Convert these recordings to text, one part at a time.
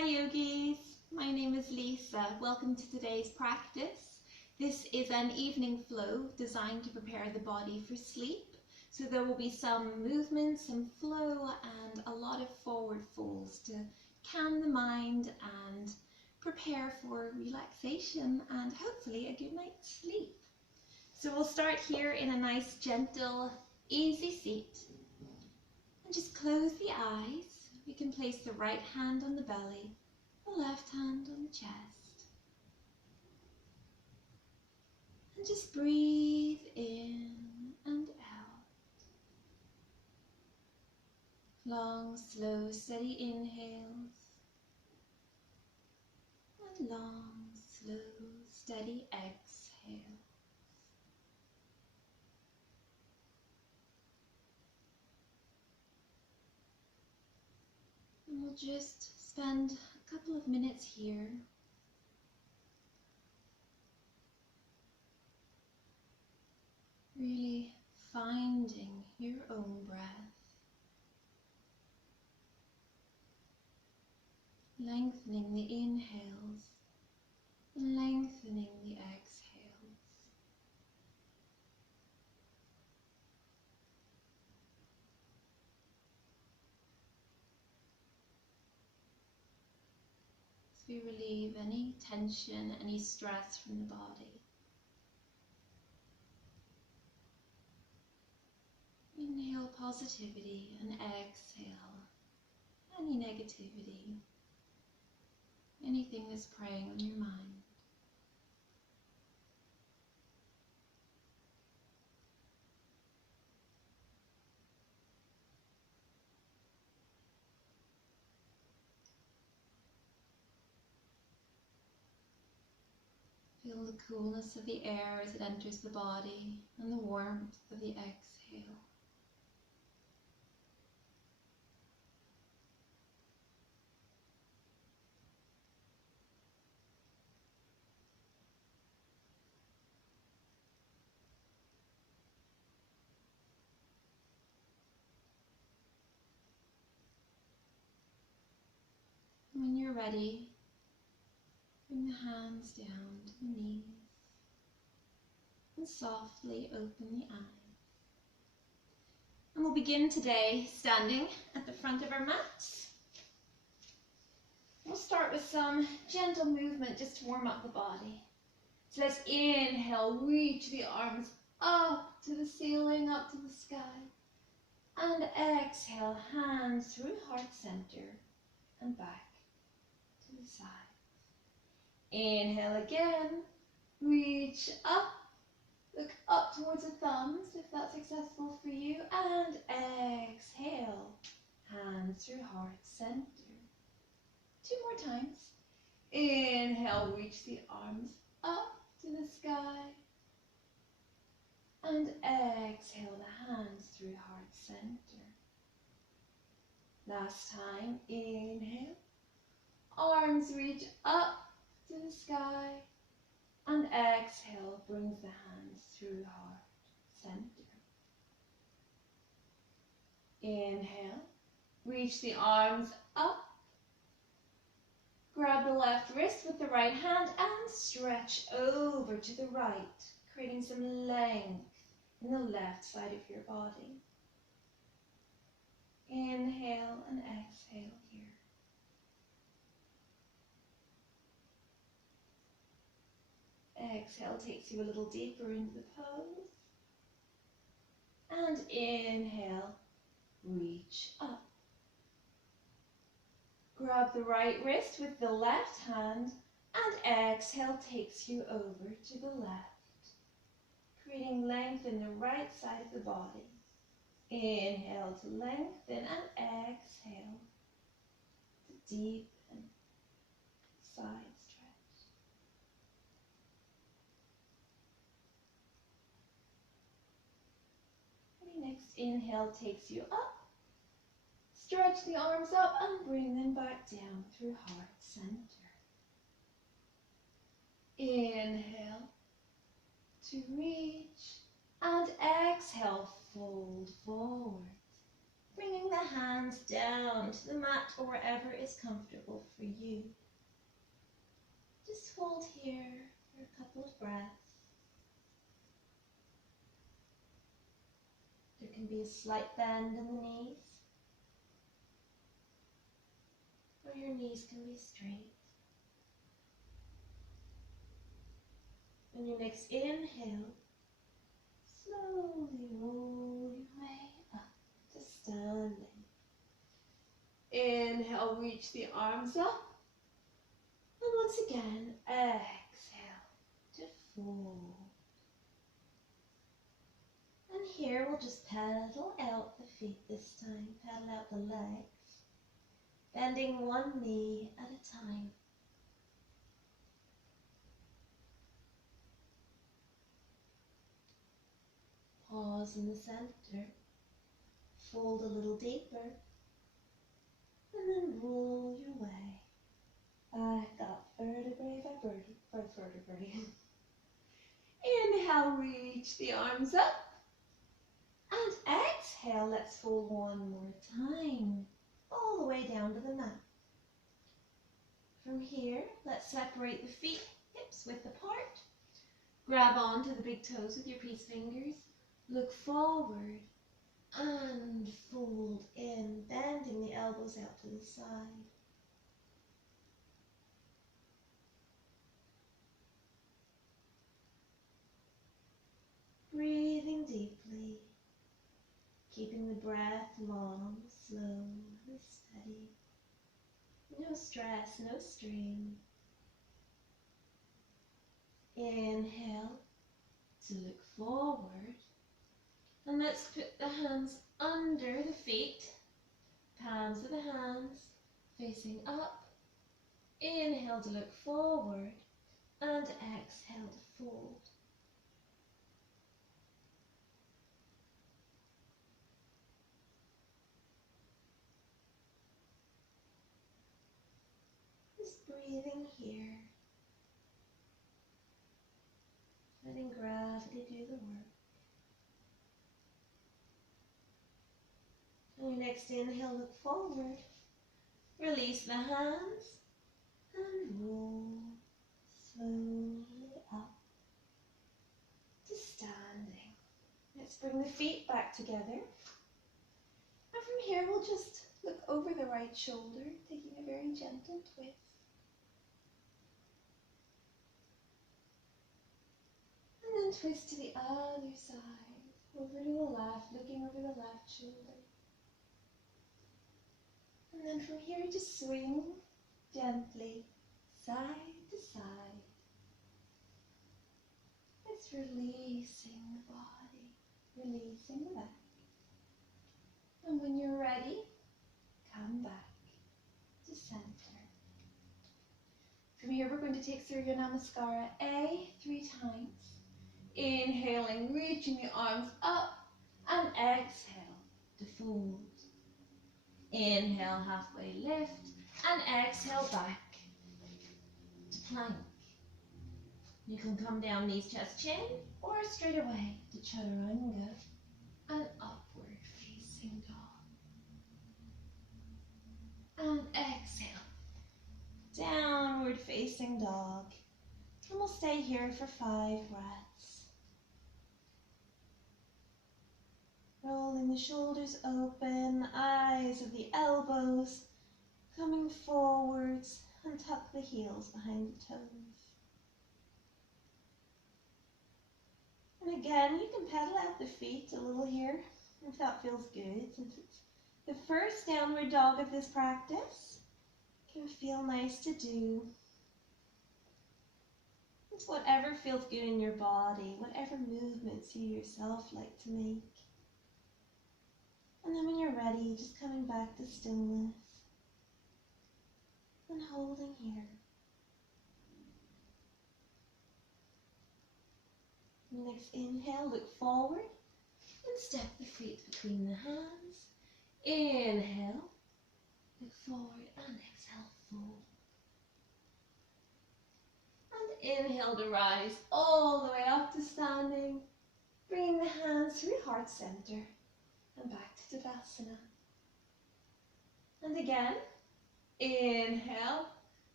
Hi yogis, my name is Lisa. Welcome to today's practice. This is an evening flow designed to prepare the body for sleep. So there will be some movement, some flow and a lot of forward folds to calm the mind and prepare for relaxation and hopefully a good night's sleep. So we'll start here in a nice gentle easy seat and just close the eyes. You can place the right hand on the belly, the left hand on the chest. And just breathe in and out. Long, slow, steady inhales. And long, slow, steady exhales. And we'll just spend a couple of minutes here really finding your own breath, lengthening the inhales, lengthening the exhales. As we relieve any tension, any stress from the body. Inhale positivity and exhale any negativity, anything that's preying on your mind. Feel the coolness of the air as it enters the body and the warmth of the exhale. When you're ready, bring the hands down to the knees and softly open the eyes. And we'll begin today standing at the front of our mats. We'll start with some gentle movement just to warm up the body. So let's inhale, reach the arms up to the ceiling, up to the sky. And exhale, hands through heart center and back to the side. Inhale again, reach up, look up towards the thumbs if that's accessible for you, and exhale, hands through heart center. 2 more times. Inhale, reach the arms up to the sky, and exhale the hands through heart center. Last time, inhale, arms reach up to the sky, and exhale brings the hands through heart center. Inhale, reach the arms up, grab the left wrist with the right hand and stretch over to the right, creating some length in the left side of your body. Inhale and exhale here. Exhale takes you a little deeper into the pose. And inhale, reach up. Grab the right wrist with the left hand and exhale takes you over to the left, creating length in the right side of the body. Inhale to lengthen and exhale to deepen, side stretch. Next inhale takes you up. Stretch the arms up and bring them back down through heart center. Inhale to reach and exhale, fold forward. Bringing the hands down to the mat or wherever is comfortable for you. Just hold here for a couple of breaths. There can be a slight bend in the knees, or your knees can be straight. When you next inhale, slowly roll your way up to standing. Inhale, reach the arms up. And once again, exhale to fold. And here we'll just pedal out the feet this time, pedal out the legs, bending one knee at a time. Pause in the center, fold a little deeper, and then roll your way back up, vertebrae by vertebrae. Inhale, reach the arms up. And exhale, let's fold one more time, all the way down to the mat. From here, let's separate the feet, hips width apart. Grab onto the big toes with your peace fingers. Look forward and fold in, bending the elbows out to the side. Breathing deeply, keeping the breath long, slow, and steady. No stress, no strain. Inhale to look forward. And let's put the hands under the feet, palms of the hands facing up. Inhale to look forward and exhale to fold. Just breathing here, letting gravity do the work. On your next inhale, look forward. Release the hands and roll slowly up to standing. Let's bring the feet back together. And from here, we'll just look over the right shoulder, taking a very gentle twist. And then twist to the other side, over to the left, looking over the left shoulder. And then from here, just swing gently, side to side. It's releasing the body, releasing the back. And when you're ready, come back to center. From here, we're going to take Surya Namaskara A 3 times. Inhaling, reaching the arms up, and exhale to fold. Inhale, halfway lift, and exhale back to plank. You can come down, knees, chest, chin, or straight away to chaturanga, and upward facing dog. And exhale, downward facing dog. And we'll stay here for 5 breaths. Rolling the shoulders open, eyes of the elbows coming forwards, and tuck the heels behind the toes. And again, you can pedal out the feet a little here, if that feels good, since it's the first downward dog of this practice. It can feel nice to do. It's whatever feels good in your body, whatever movements you yourself like to make. And then when you're ready, just coming back to stillness and holding here. Next inhale, look forward and step the feet between the hands. Inhale, look forward and exhale, fold. And inhale to rise all the way up to standing, bringing the hands through heart center and back to Tadasana. And again, inhale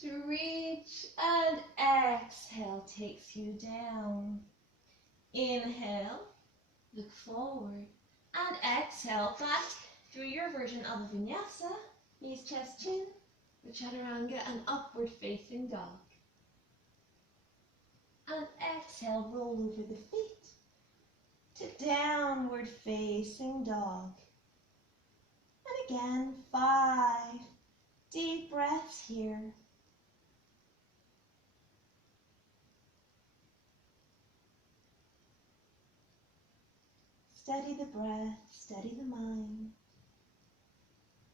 to reach, and exhale takes you down. Inhale, look forward, and exhale back through your version of a vinyasa, knees, chest, chin, the chaturanga, and upward facing dog. And exhale, roll over the feet to downward facing dog. And again, 5 deep breaths here. Steady the breath, steady the mind,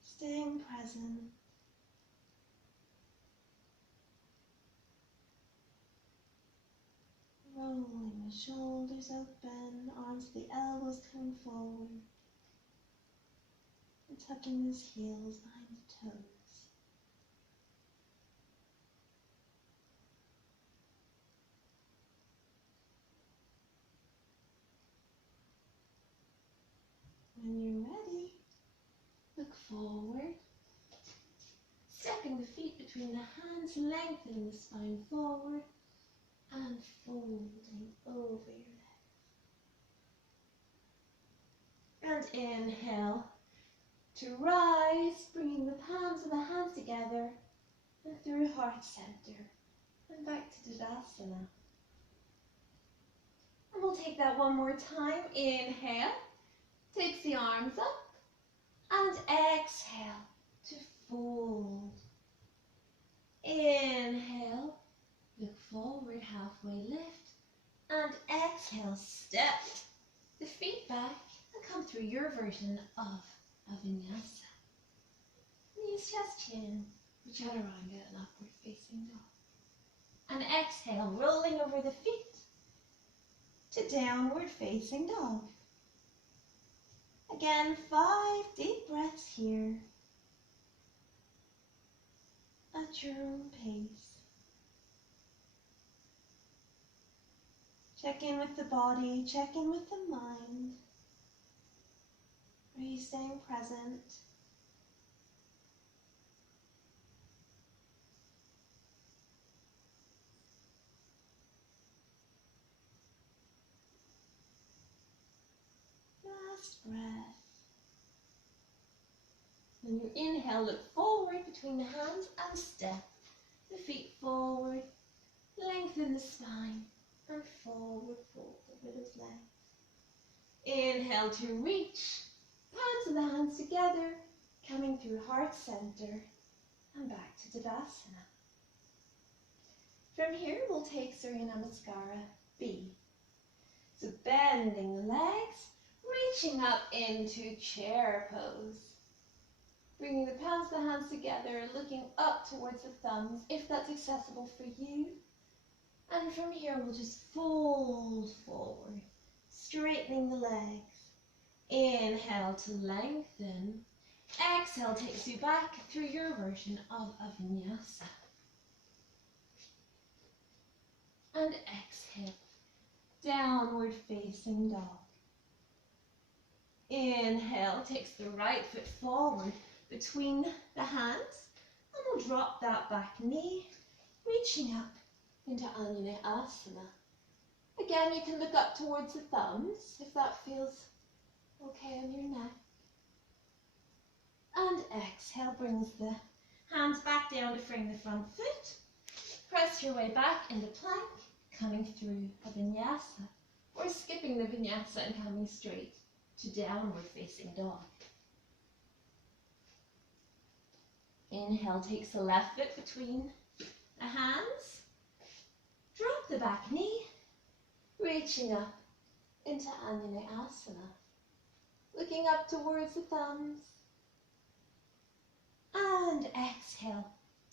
staying present. Rolling the shoulders open, arms to the elbows come forward, and tucking those heels behind the toes. When you're ready, look forward, stepping the feet between the hands, lengthening the spine forward, and folding over your legs. And inhale to rise, bringing the palms of the hands together and through heart center, and back to Tadasana. And we'll take that one more time. Inhale, takes the arms up, and exhale to fold. Inhale, look forward, halfway lift, and exhale, step the feet back and come through your version of a vinyasa. Knees, chest, chin, chaturanga, and upward facing dog. And exhale, rolling over the feet to downward facing dog. Again, 5 deep breaths here at your own pace. Check in with the body, check in with the mind. Are you staying present? Last breath. When you inhale, look forward between the hands and step the feet forward. Lengthen the spine and forward, fold over those legs. Inhale to reach, palms of the hands together, coming through heart center and back to Tadasana. From here, we'll take Surya Namaskara B. So bending the legs, reaching up into chair pose. Bringing the palms of the hands together, looking up towards the thumbs, if that's accessible for you. And from here, we'll just fold forward, straightening the legs. Inhale to lengthen. Exhale takes you back through your version of a vinyasa. And exhale, downward facing dog. Inhale takes the right foot forward between the hands, and we'll drop that back knee, reaching up into Anjane Asana. Again, you can look up towards the thumbs if that feels okay on your neck. And exhale brings the hands back down to frame the front foot. Press your way back into plank, coming through a vinyasa, or skipping the vinyasa and coming straight to downward facing dog. Inhale takes the left foot between the hands. Drop the back knee, reaching up into Anjane Asana. Looking up towards the thumbs. And exhale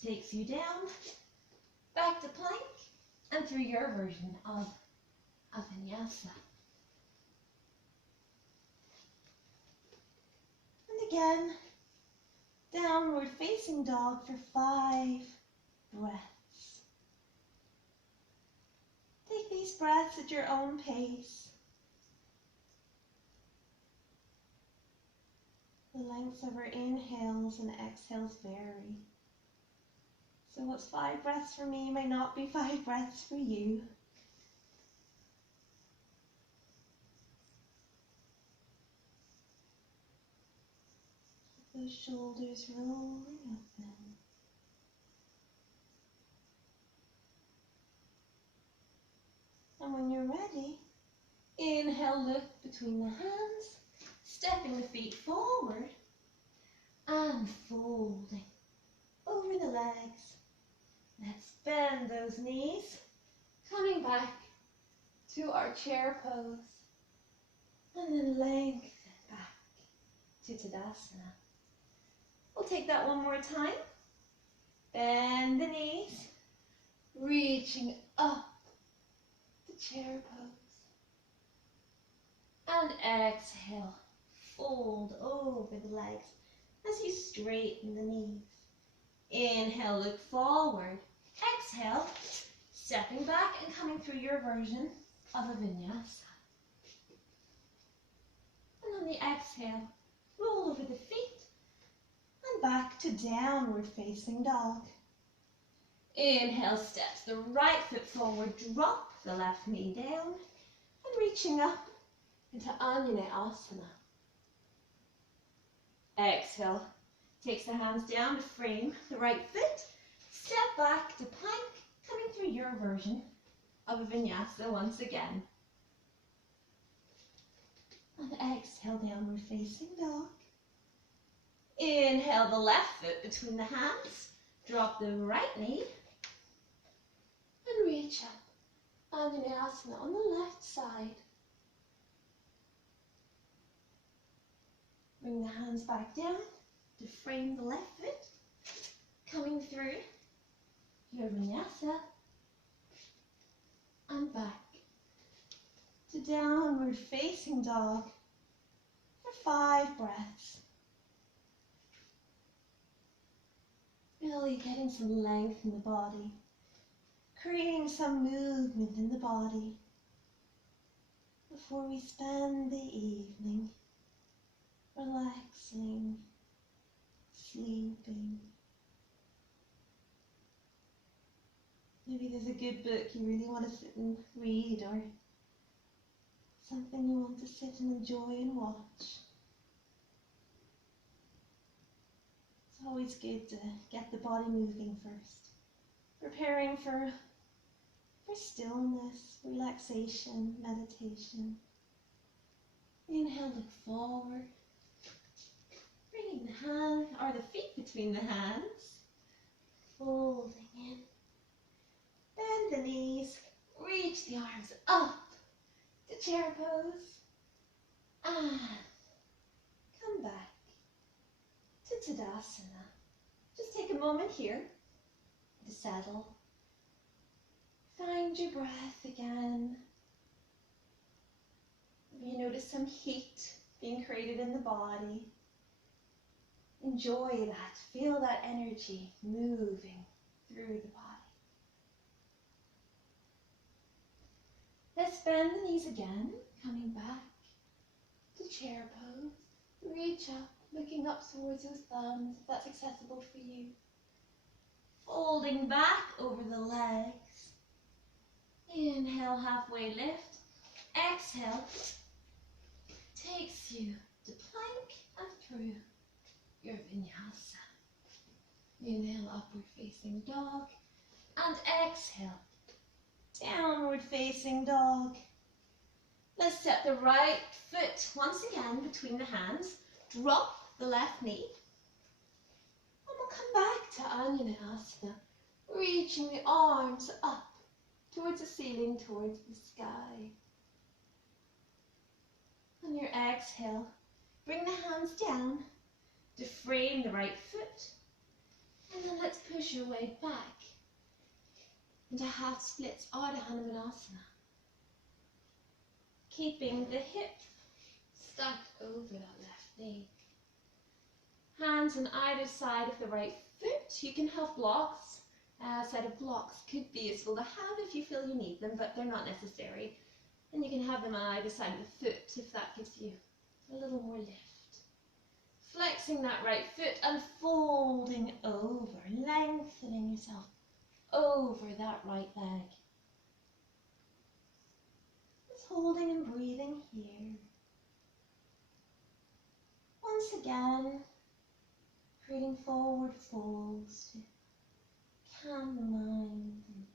takes you down, back to plank, and through your version of a vinyasa. And again, downward facing dog for 5 breaths. Take these breaths at your own pace. The lengths of our inhales and exhales vary. So what's 5 breaths for me might not be 5 breaths for you. Those shoulders rolling up then. And when you're ready, inhale, lift between the hands, stepping the feet forward and folding over the legs. Let's bend those knees, Coming back to our chair pose. and then lengthen back to Tadasana. We'll take that one more time. Bend the knees, Reaching up to chair pose. and exhale. Fold over the legs as you straighten the knees. Inhale, look forward. Exhale, stepping back and coming through your version of a vinyasa. And on the exhale, roll over the feet and back to downward facing dog. Inhale, steps the right foot forward, drop the left knee down, and reaching up into Asana. Exhale, takes the hands down to frame the right foot, step back to plank, coming through your version of a vinyasa once again. And exhale, downward facing dog. Inhale, the left foot between the hands, drop the right knee, And reach up. Asana on the left side. bring the hands back down to frame the left foot, coming through your vinyasa, and back to downward facing dog for 5 breaths. Really getting some length in the body, creating some movement in the body before we spend the evening relaxing, sleeping. Maybe there's a good book you really want to sit and read, or something you want to sit and enjoy and watch. It's always good to get the body moving first, preparing for stillness, relaxation, meditation. Inhale, look forward, bringing the hand or the feet between the hands, folding in. Bend the knees, reach the arms up to chair pose, and come back to Tadasana. Just take a moment here to settle. Find your breath again. You notice some heat being created in the body. Enjoy that. Feel that energy moving through the body. Let's bend the knees again, coming back to chair pose. Reach up, looking up towards those thumbs, if that's accessible for you. Folding back over the legs. Inhale, halfway lift. Exhale, takes you to plank and through your vinyasa. Inhale, upward facing dog. And exhale, downward facing dog. Let's set the right foot once again between the hands. Drop the left knee. And we'll come back to Asana, reaching the arms up towards the ceiling, towards the sky. On your exhale, bring the hands down to frame the right foot. And then let's push your way back into half splits, Ardha Hanumanasana. Keeping the hip stacked over that left knee. Hands on either side of the right foot. You can have blocks. A set of blocks could be useful to have if you feel you need them, but they're not necessary. And you can have them on either side of the foot if that gives you a little more lift. Flexing that right foot and folding over, lengthening yourself over that right leg. Just holding and breathing here. Once again, creating forward folds to calm the mind and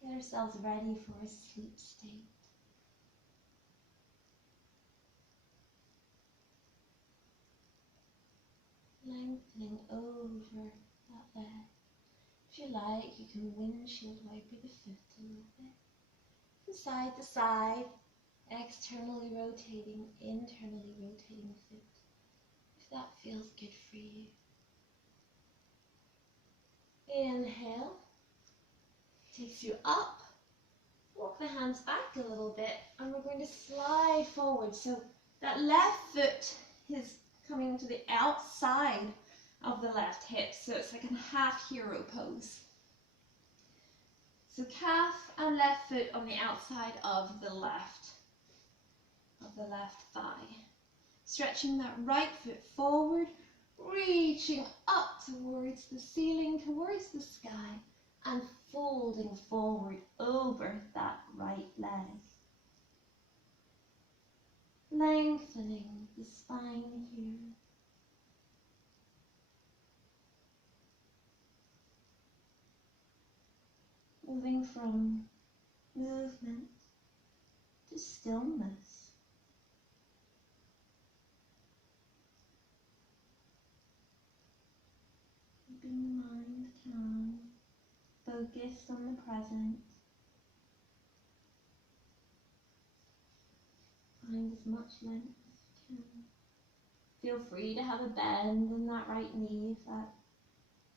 get ourselves ready for a sleep state. Lengthening over that leg. If you like, you can windshield wiper the foot a little bit. From side to side, externally rotating, internally rotating the foot. If that feels good for you. Inhale, takes you up. Walk the hands back a little bit and we're going to slide forward. So that left foot is coming to the outside of the left hip. So it's like a half hero pose. So calf and left foot on the outside of the left thigh. Stretching that right foot forward, reaching up towards the ceiling, towards the sky, and folding forward over that right leg. Lengthening the spine here. Moving from movement to stillness. Keeping the mind calm, focused on the present. Find as much length as you can. Feel free to have a bend in that right knee if that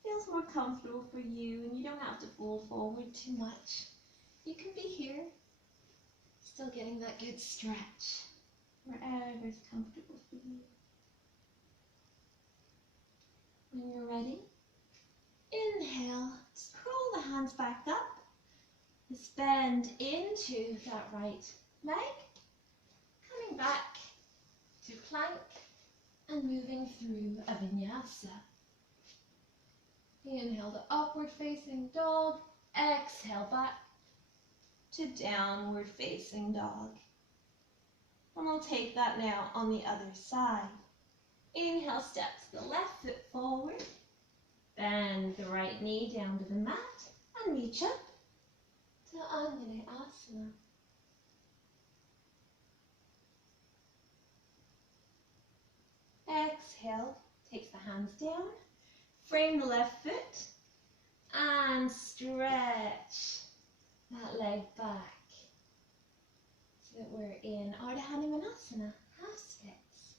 feels more comfortable for you, and you don't have to fold forward too much. You can be here, still getting that good stretch, wherever is comfortable for you. When you're ready, inhale, just curl the hands back up, just bend into that right leg, coming back to plank and moving through a vinyasa. Inhale to upward facing dog, exhale back to downward facing dog. And we'll take that now on the other side. Inhale, steps the left foot forward, bend the right knee down to the mat and reach up to Asana. Exhale, takes the hands down, frame the left foot and stretch that leg back so that we're in Ardha Hanumanasana, half splits.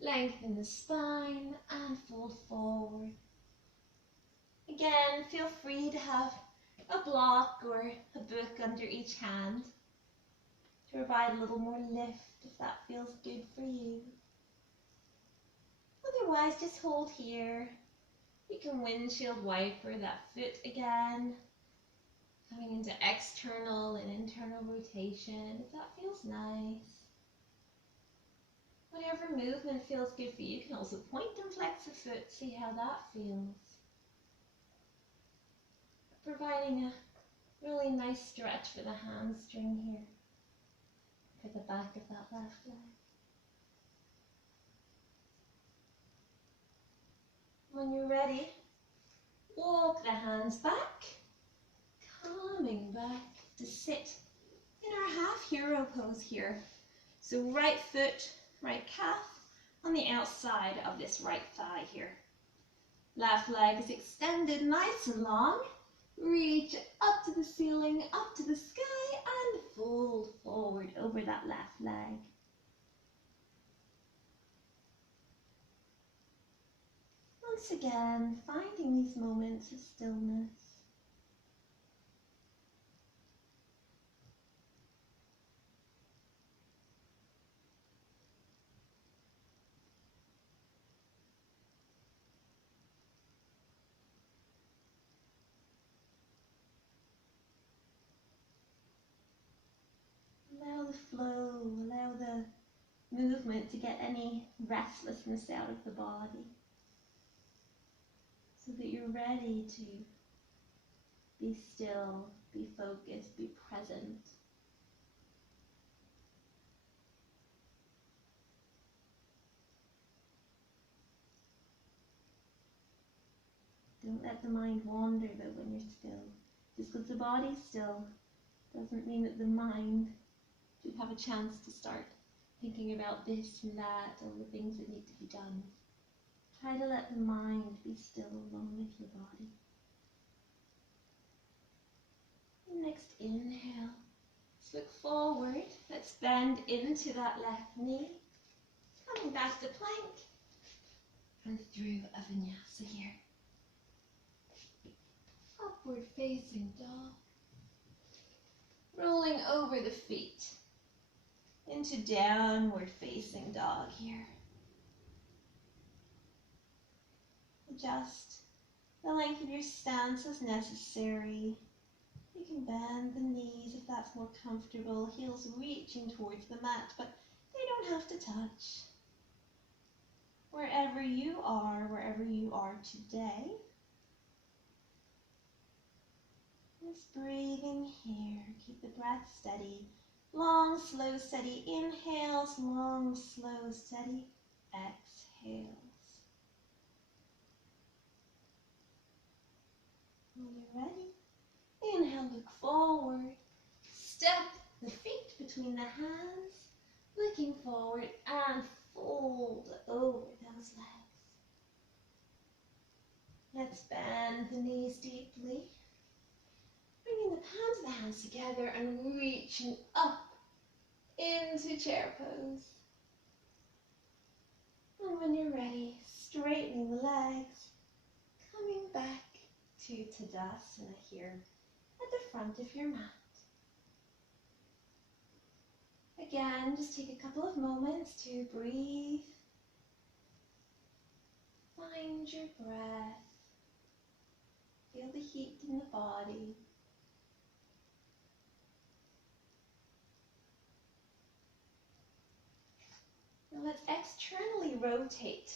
Lengthen the spine and fold forward. Again, feel free to have a block or a book under each hand to provide a little more lift if that feels good for you. Otherwise, just hold here. You can windshield wiper that foot again, coming into external and internal rotation if that feels nice. Whatever movement feels good for you, you can also point and flex the foot, see how that feels. Providing a really nice stretch for the hamstring here, for the back of that left leg. When you're ready, walk the hands back, coming back to sit in our half hero pose here. So right foot, right calf on the outside of this right thigh here. Left leg is extended nice and long. Reach up to the ceiling, up to the sky, and fold forward over that left leg. Once again, finding these moments of stillness. Allow the flow, allow the movement to get any restlessness out of the body, so that you're ready to be still, be focused, be present. Don't let the mind wander though when you're still. Just because the body's still doesn't mean that the mind should have a chance to start thinking about this and that, all the things that need to be done. Try to let the mind be still along with your body. Next inhale. Let's look forward. Let's bend into that left knee. Coming back to plank. And through a vinyasa here. Upward facing dog. Rolling over the feet. Into downward facing dog here. Adjust the length of your stance as necessary. You can bend the knees if that's more comfortable, heels reaching towards the mat, but they don't have to touch. Wherever you are today, just breathing here. Keep the breath steady. Long, slow, steady inhales, long, slow, steady exhales. When you're ready, inhale, look forward. Step the feet between the hands, looking forward, and fold over those legs. Let's bend the knees deeply. Bringing the palms of the hands together and reaching up into chair pose. And when you're ready, straightening the legs, coming back to Tadasana here at the front of your mat. Again, just take a couple of moments to breathe. Find your breath. Feel the heat in the body. Now let's externally rotate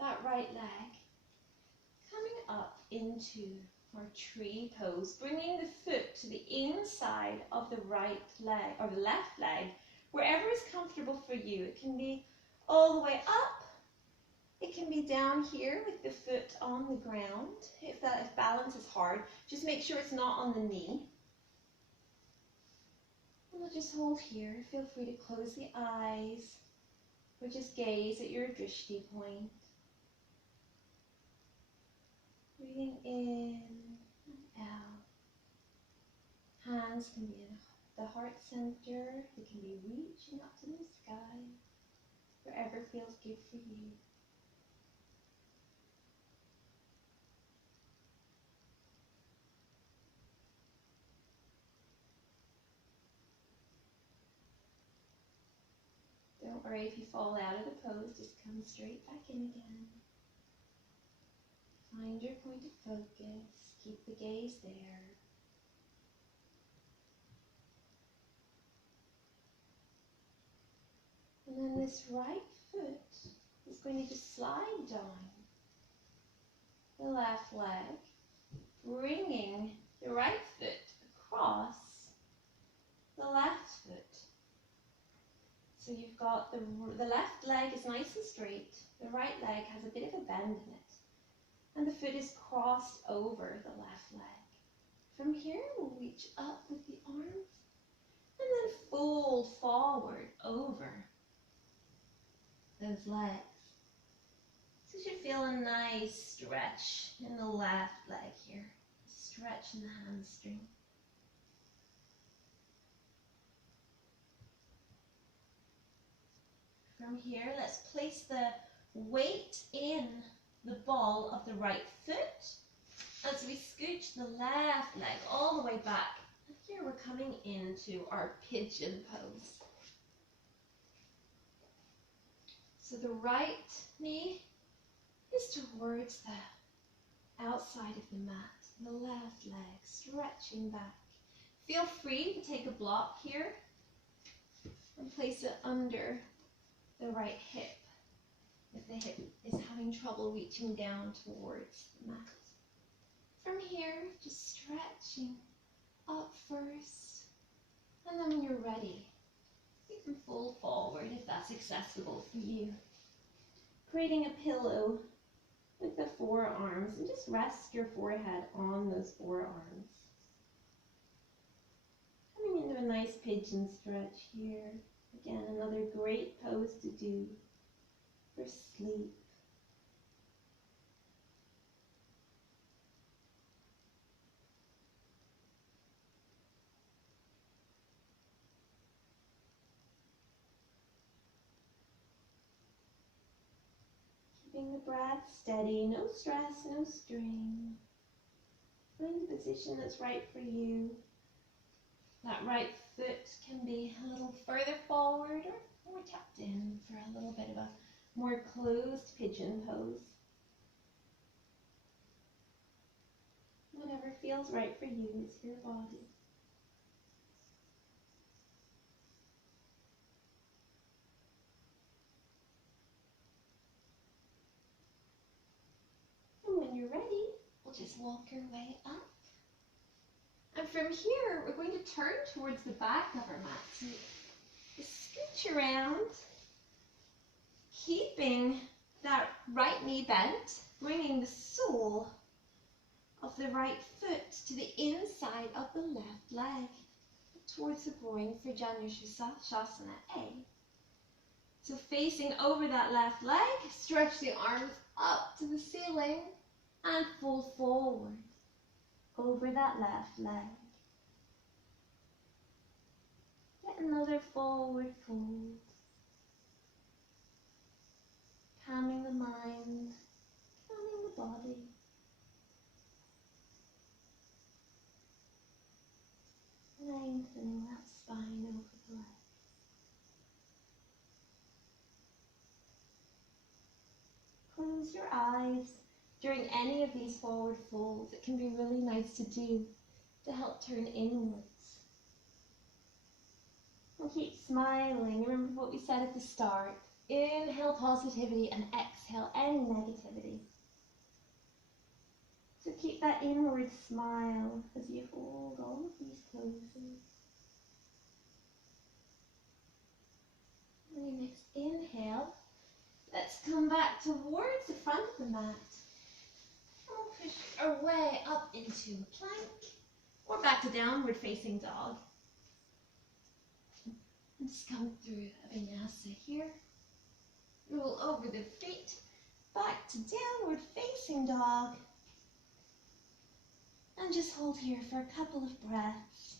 that right leg, coming up into our tree pose, bringing the foot to the inside of the right leg or the left leg, wherever is comfortable for you. It can be all the way up, it can be down here with the foot on the ground. If balance is hard, just make sure it's not on the knee. And we'll just hold here. Feel free to close the eyes or just gaze at your drishti point. Breathing in and out. Hands can be in the heart center. They can be reaching up to the sky. Wherever feels good for you. Don't worry if you fall out of the pose, just come straight back in again. Find your point of focus, keep the gaze there. And then this right foot is going to just slide down the left leg, bringing the right foot across the left foot. So you've got the left leg is nice and straight, the right leg has a bit of a bend in it, and the foot is crossed over the left leg. From here, we'll reach up with the arms, and then fold forward over those legs. So you should feel a nice stretch in the left leg here, stretch in the hamstring. From here, let's place the weight in the ball of the right foot as we scooch the left leg all the way back. And here we're coming into our pigeon pose. So the right knee is towards the outside of the mat, the left leg stretching back. Feel free to take a block here and place it under the right hip if the hip is having trouble reaching down towards the mat. From here, just stretching up first, and then when you're ready, you can fold forward if that's accessible for you. Creating a pillow with the forearms, and just rest your forehead on those forearms. Coming into a nice pigeon stretch here. Again, another great pose to do for sleep. Keeping the breath steady, no stress, no strain. Find the position that's right for you. That right foot can be a little further forward or more tucked in for a little bit of a more closed pigeon pose. Whatever feels right for you is your body. And when you're ready, we'll just walk your way up. And from here, we're going to turn towards the back of our mat. So just scooch around, keeping that right knee bent, bringing the sole of the right foot to the inside of the left leg, towards the groin for Santosha Sun A. So facing over that left leg, stretch the arms up to the ceiling and fold forward over that left leg. Get another forward fold. Calming the mind, calming the body. Lengthening that spine over the leg. Close your eyes during any of these forward folds. It can be really nice to do to help turn inwards. And keep smiling. Remember what we said at the start. Inhale positivity and exhale any negativity. So keep that inward smile as you hold all of these poses. And your next inhale, let's come back towards the front of the mat. And we'll push our way up into a plank or back to downward facing dog. And just come through a vinyasa here. Roll over the feet, back to downward facing dog. And just hold here for a couple of breaths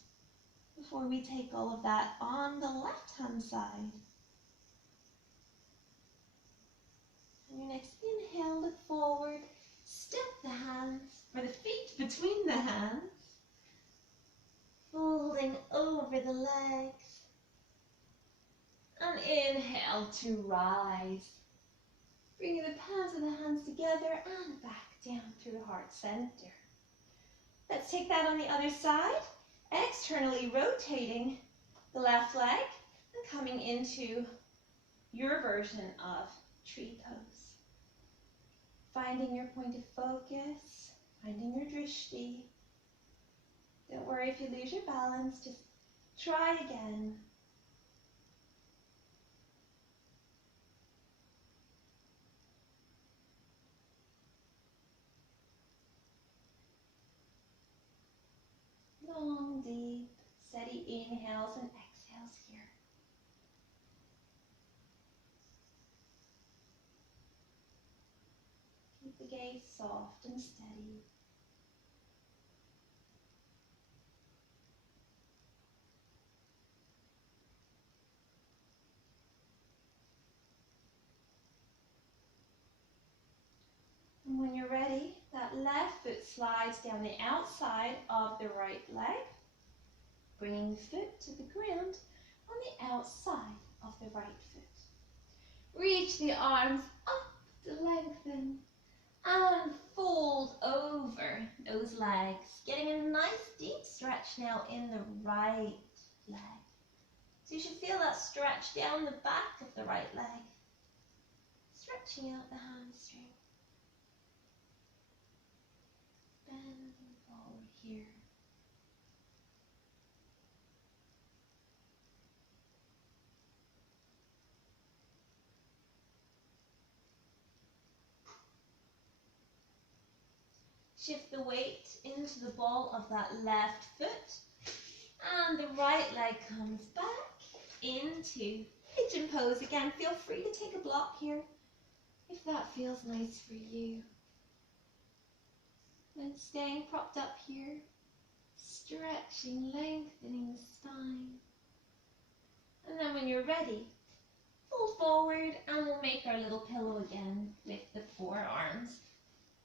before we take all of that on the left-hand side. And your next inhale, look forward, step the hands, or the feet between the hands, folding over the legs. And inhale to rise. Bringing the palms of the hands together and back down through heart center. Let's take that on the other side. Externally rotating the left leg and coming into your version of tree pose. Finding your point of focus, finding your drishti. Don't worry if you lose your balance, just try again. Long, deep, steady inhales and exhales here. Keep the gaze soft and steady. And when you're ready, that left foot slides down the outside of the right leg, bringing the foot to the ground on the outside of the right foot. Reach the arms up to lengthen and fold over those legs, getting a nice deep stretch now in the right leg. So you should feel that stretch down the back of the right leg. stretching out the hamstring. Bend forward here. Shift the weight into the ball of that left foot, and the right leg comes back into pigeon pose. Again, feel free to take a block here if that feels nice for you. And staying propped up here, stretching, lengthening the spine. And then when you're ready, fold forward and we'll make our little pillow again with the forearms.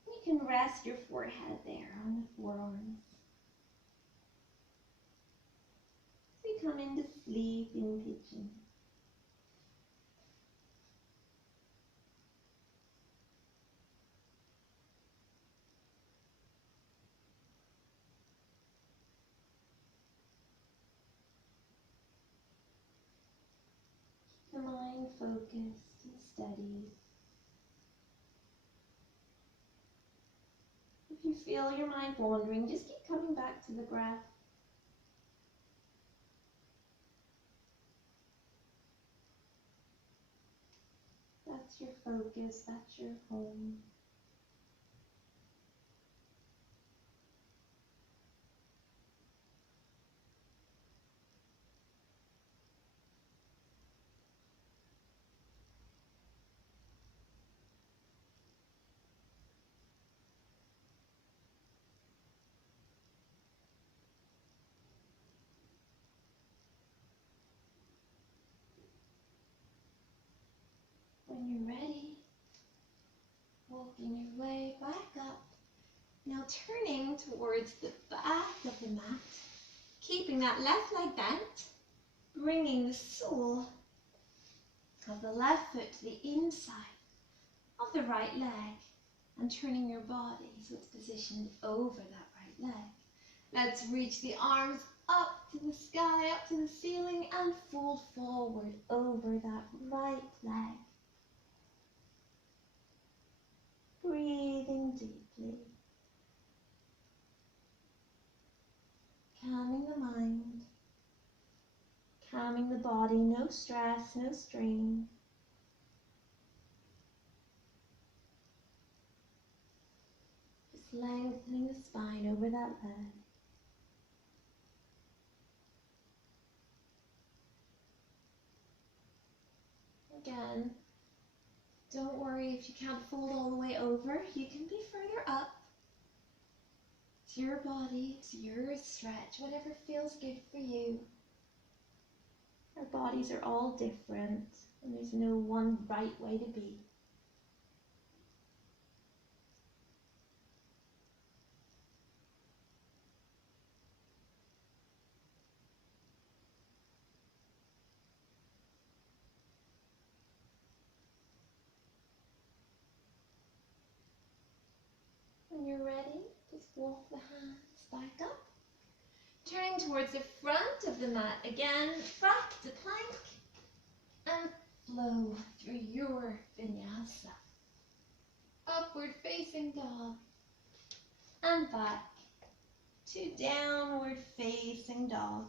You can rest your forehead there on the forearms. We come into sleeping pigeon. The mind focused and steady. If you feel your mind wandering, just keep coming back to the breath. That's your focus, that's your home. When you're ready, walking your way back up. Now turning towards the back of the mat, keeping that left leg bent, bringing the sole of the left foot to the inside of the right leg and turning your body so it's positioned over that right leg. Let's reach the arms up to the sky, up to the ceiling, and fold forward over that right leg. Breathing deeply, calming the mind, calming the body, no stress, no strain. Just lengthening the spine over that leg. Again, don't worry if you can't fold all the way over, you can be further up. It's your body, it's your stretch, whatever feels good for you. Our bodies are all different, and there's no one right way to be. When you're ready, just walk the hands back up. Turning towards the front of the mat again, back to plank, and flow through your vinyasa. Upward facing dog, and back to downward facing dog.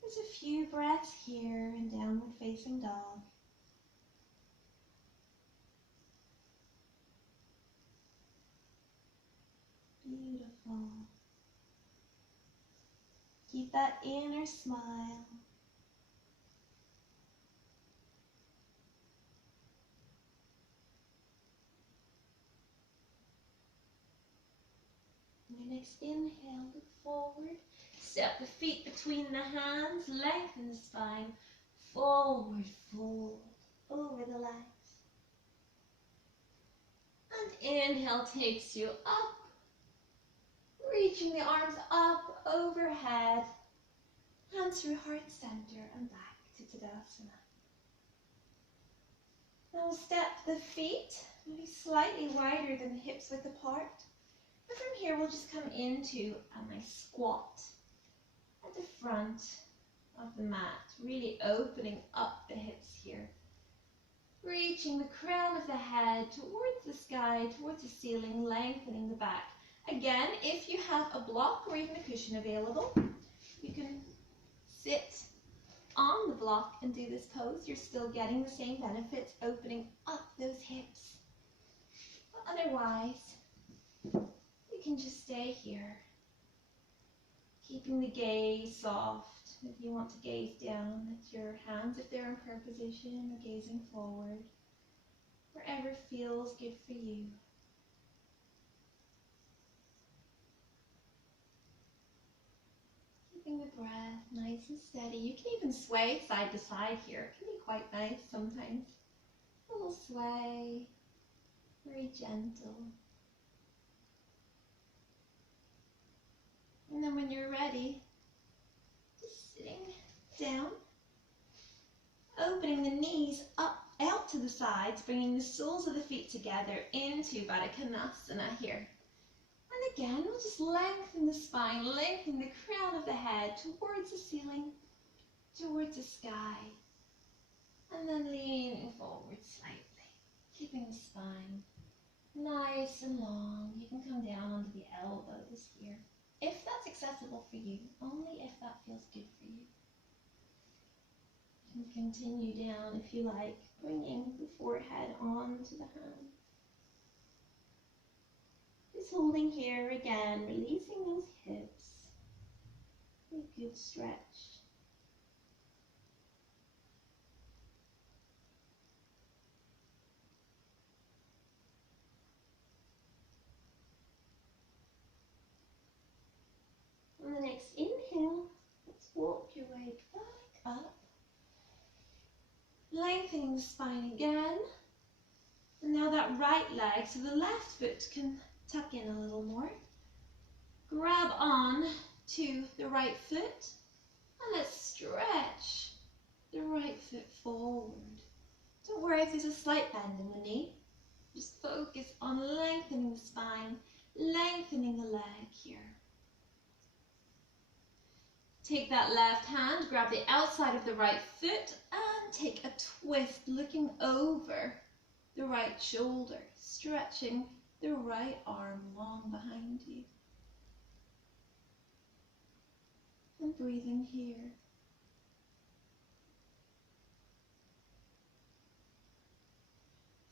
There's a few breaths here in downward facing dog. Beautiful. Keep that inner smile. Your next inhale, look forward. Step the feet between the hands, lengthen the spine. Forward fold over the legs. And inhale takes you up. Reaching the arms up overhead, hands through heart center and back to Tadasana. Now we'll step the feet, maybe slightly wider than the hips width apart. And from here we'll just come into a nice squat at the front of the mat, really opening up the hips here. Reaching the crown of the head towards the sky, towards the ceiling, lengthening the back. Again, if you have a block or even a cushion available, you can sit on the block and do this pose. You're still getting the same benefits, opening up those hips. But otherwise, you can just stay here, keeping the gaze soft. If you want to gaze down at your hands, if they're in prayer position, or gazing forward, wherever feels good for you. Keeping the breath nice and steady. You can even sway side to side here. It can be quite nice sometimes. A little sway, very gentle. And then when you're ready, just sitting down, opening the knees up, out to the sides, bringing the soles of the feet together into Baddha Konasana here. And again, we'll just lengthen the spine, lengthen the crown of the head towards the ceiling, towards the sky. And then leaning forward slightly, keeping the spine nice and long. You can come down onto the elbows here, if that's accessible for you, only if that feels good for you. You can continue down if you like, bringing the forehead onto the hand. Just holding here again, releasing those hips. A good stretch. On the next inhale, let's walk your way back up. Lengthening the spine again. And now that right leg, so the left foot can tuck in a little more. Grab on to the right foot and let's stretch the right foot forward. Don't worry if there's a slight bend in the knee. Just focus on lengthening the spine, lengthening the leg here. Take that left hand, grab the outside of the right foot and take a twist, looking over the right shoulder, stretching the right arm long behind you. And breathing here.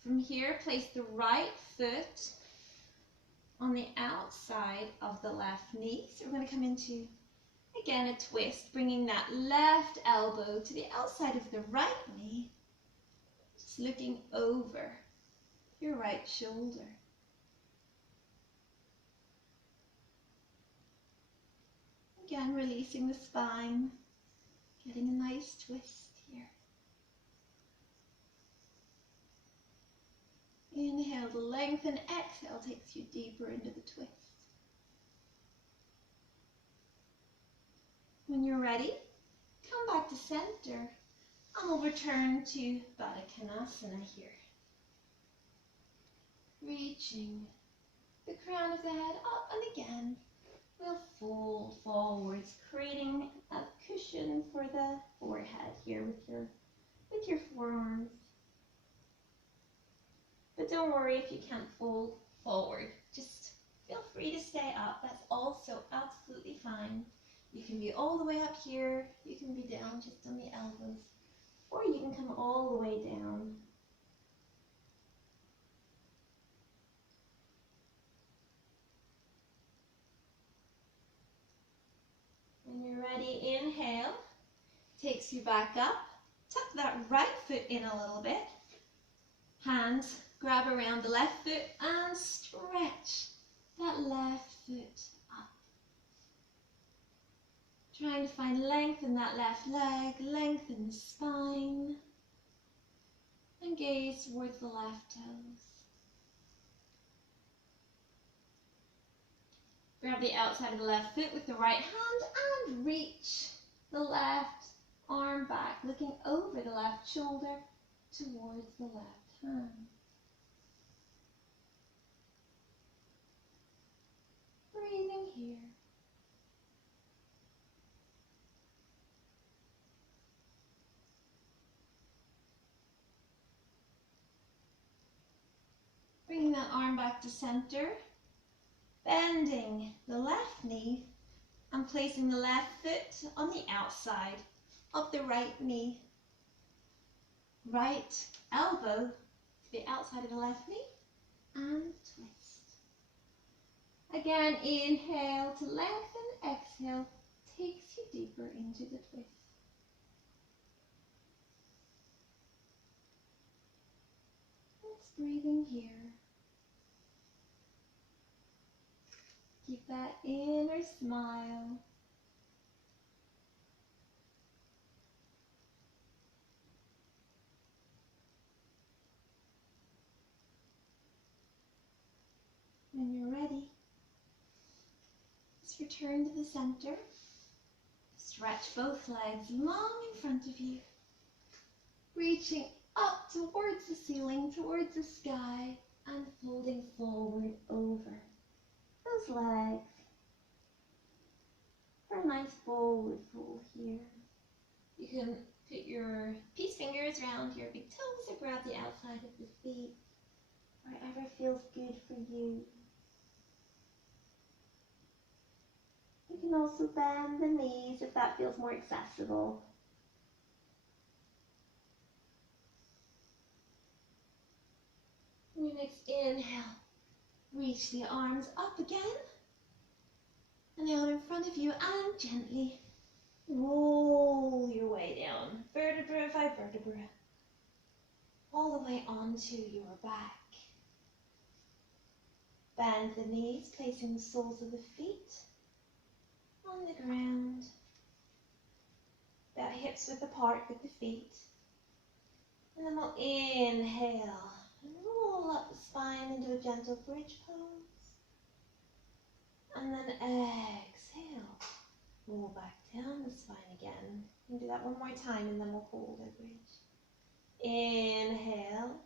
From here, place the right foot on the outside of the left knee. So we're going to come into, again, a twist, bringing that left elbow to the outside of the right knee. Just looking over your right shoulder. Again, releasing the spine, getting a nice twist here. Inhale to lengthen, exhale takes you deeper into the twist. When you're ready, come back to center and we'll return to Baddha Konasana here. Reaching the crown of the head up, and again we'll fold forwards, creating a cushion for the forehead here with your forearms. But don't worry if you can't fold forward. Just feel free to stay up. That's also absolutely fine. You can be all the way up here, you can be down just on the elbows, or you can come all the way down. When you're ready, inhale, takes you back up. Tuck that right foot in a little bit. Hands grab around the left foot and stretch that left foot up. Trying to find length in that left leg, lengthen the spine, and gaze towards the left toes. Grab the outside of the left foot with the right hand and reach the left arm back, looking over the left shoulder towards the left hand. Breathing here. Bring that arm back to center, bending the left knee and placing the left foot on the outside of the right knee. Right elbow to the outside of the left knee and twist. Again, inhale to lengthen, exhale takes you deeper into the twist. Just breathing here. Keep that inner smile. When you're ready, just return to the center. Stretch both legs long in front of you, reaching up towards the ceiling, towards the sky, and folding forward over those legs for a nice forward fold here. You can put your peace fingers around your big toes or grab the outside of the feet, wherever feels good for you. You can also bend the knees if that feels more accessible. On your next inhale, reach the arms up again and out in front of you and gently roll your way down, vertebra by vertebra, all the way onto your back. Bend the knees, placing the soles of the feet on the ground. That hips width apart with the feet. And then we'll inhale and roll up the spine into a gentle bridge pose. And then exhale, roll back down the spine again. We'll do that one more time and then we'll hold our bridge. Inhale,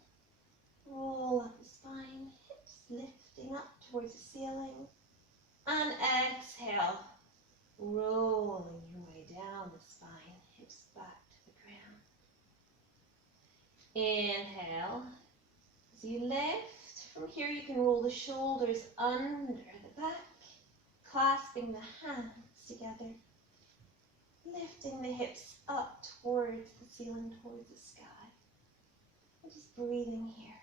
roll up the spine, hips lifting up towards the ceiling. And exhale, rolling your way down the spine, hips back to the ground. Inhale. As you lift, from here you can roll the shoulders under the back, clasping the hands together, lifting the hips up towards the ceiling, towards the sky. And just breathing here.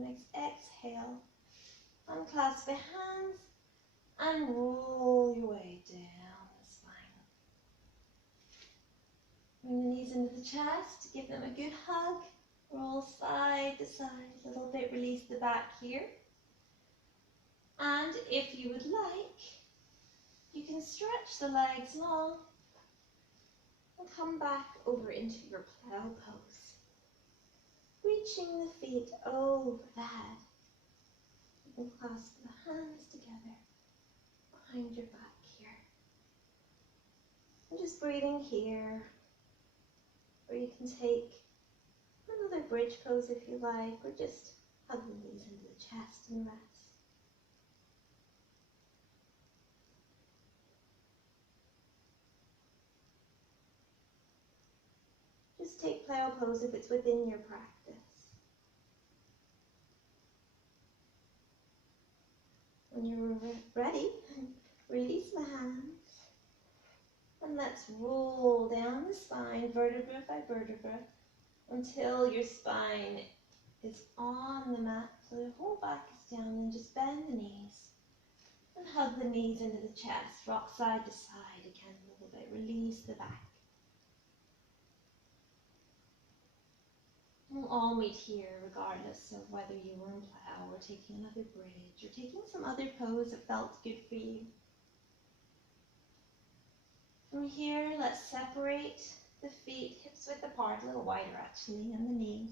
Next exhale, unclasp the hands and roll your way down the spine. Bring the knees into the chest, give them a good hug, roll side to side, a little bit, release the back here. And if you would like, you can stretch the legs long and come back over into your plow pose. Reaching the feet over the head. You can clasp the hands together behind your back here. And just breathing here. Or you can take another bridge pose if you like, or just hug the knees into the chest and rest. Just take plow pose if it's within your practice. When you're ready, release the hands. And let's roll down the spine, vertebra by vertebra, until your spine is on the mat. So your whole back is down, and just bend the knees. And hug the knees into the chest, rock side to side again a little bit. Release the back. We'll all meet here regardless of whether you were in plow or taking another bridge or taking some other pose that felt good for you. From here, let's separate the feet, hips width apart, a little wider actually, and the knees.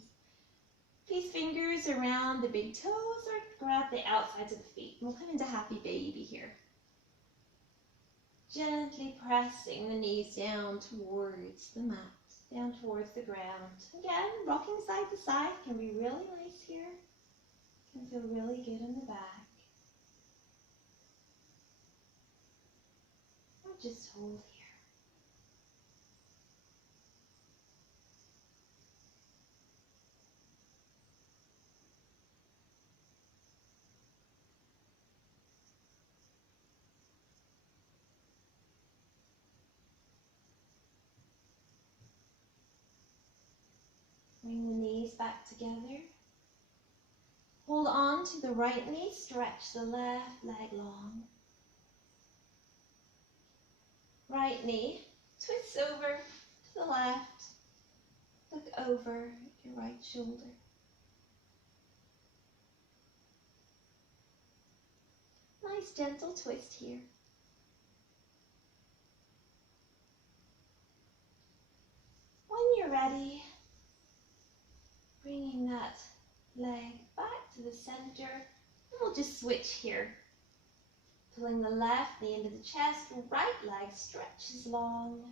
Peace fingers around the big toes or grab the outsides of the feet. We'll come into happy baby here. Gently pressing the knees down towards the mat. down towards the ground. Again, rocking side to side can be really nice here. Can feel really good in the back. Or just hold here. Bring the knees back together. Hold on to the right knee, stretch the left leg long. Right knee, twist over to the left. Look over your right shoulder. Nice gentle twist here. When you're ready, bringing that leg back to the center, and we'll just switch here. Pulling the left knee into the chest, right leg stretches long.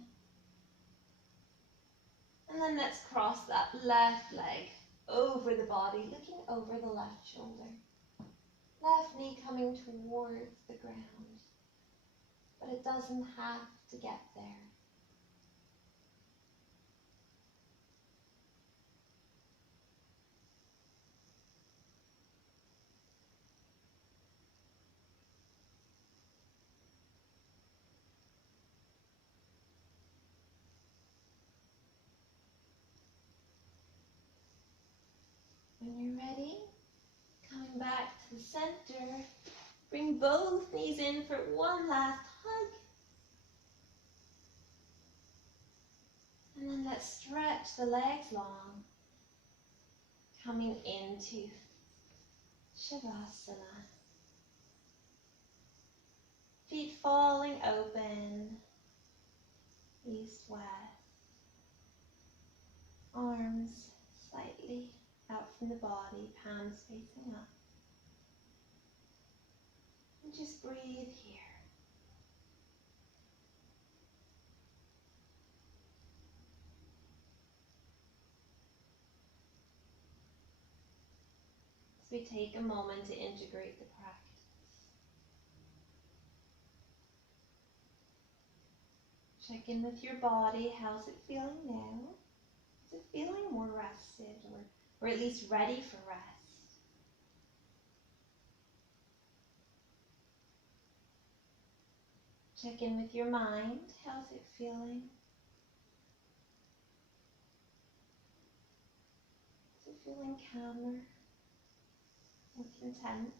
And then let's cross that left leg over the body, looking over the left shoulder. Left knee coming towards the ground, but it doesn't have to get there. When you're ready, coming back to the center, bring both knees in for one last hug. And then let's stretch the legs long, coming into Shavasana. Feet falling open, east-west. Arms slightly out from the body, palms facing up. And just breathe here. As we take a moment to integrate the practice. Check in with your body. How's it feeling now? Is it feeling more rested or at least ready for rest? Check in with your mind. How's it feeling? Is it feeling calmer and content?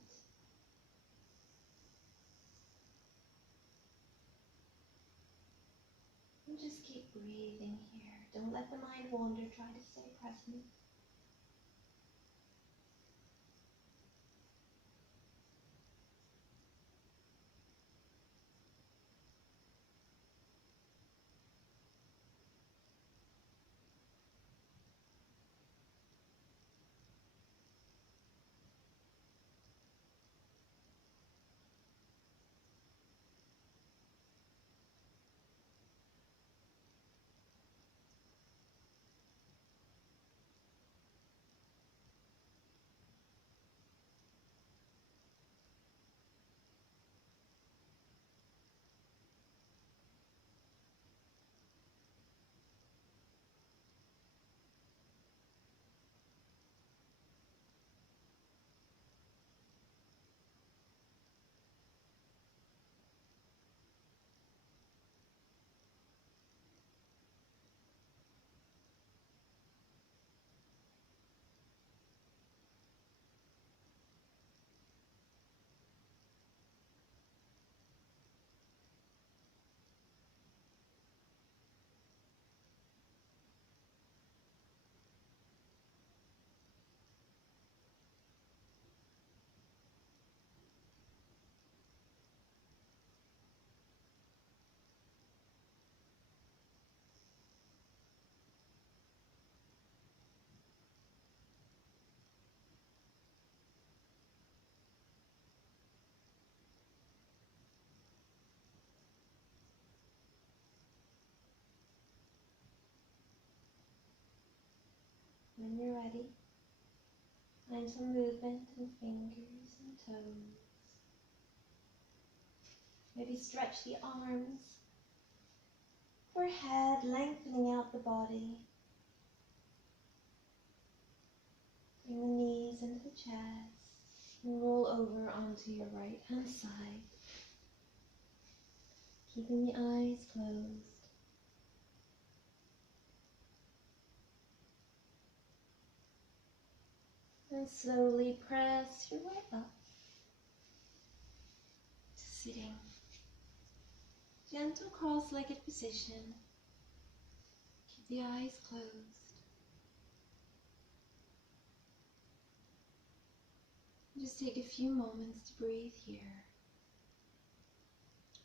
And just keep breathing here. Don't let the mind wander. Try to stay present. when you're ready, find some movement in fingers and toes. Maybe stretch the arms, forehead, lengthening out the body. Bring the knees into the chest and roll over onto your right hand side, keeping the eyes closed. And slowly press your way up to sitting. Gentle cross-legged position. Keep the eyes closed. Just take a few moments to breathe here.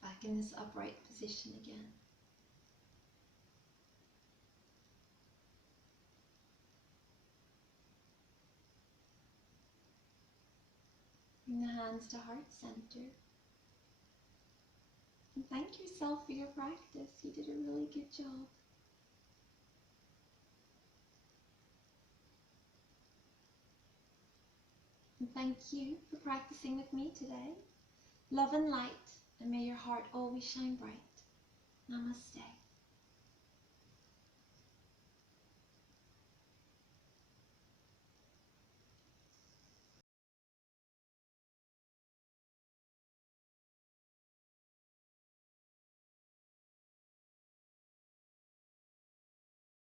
Back in this upright position again. Bring the hands to heart center. And thank yourself for your practice. You did a really good job. And thank you for practicing with me today. Love and light, and may your heart always shine bright. Namaste.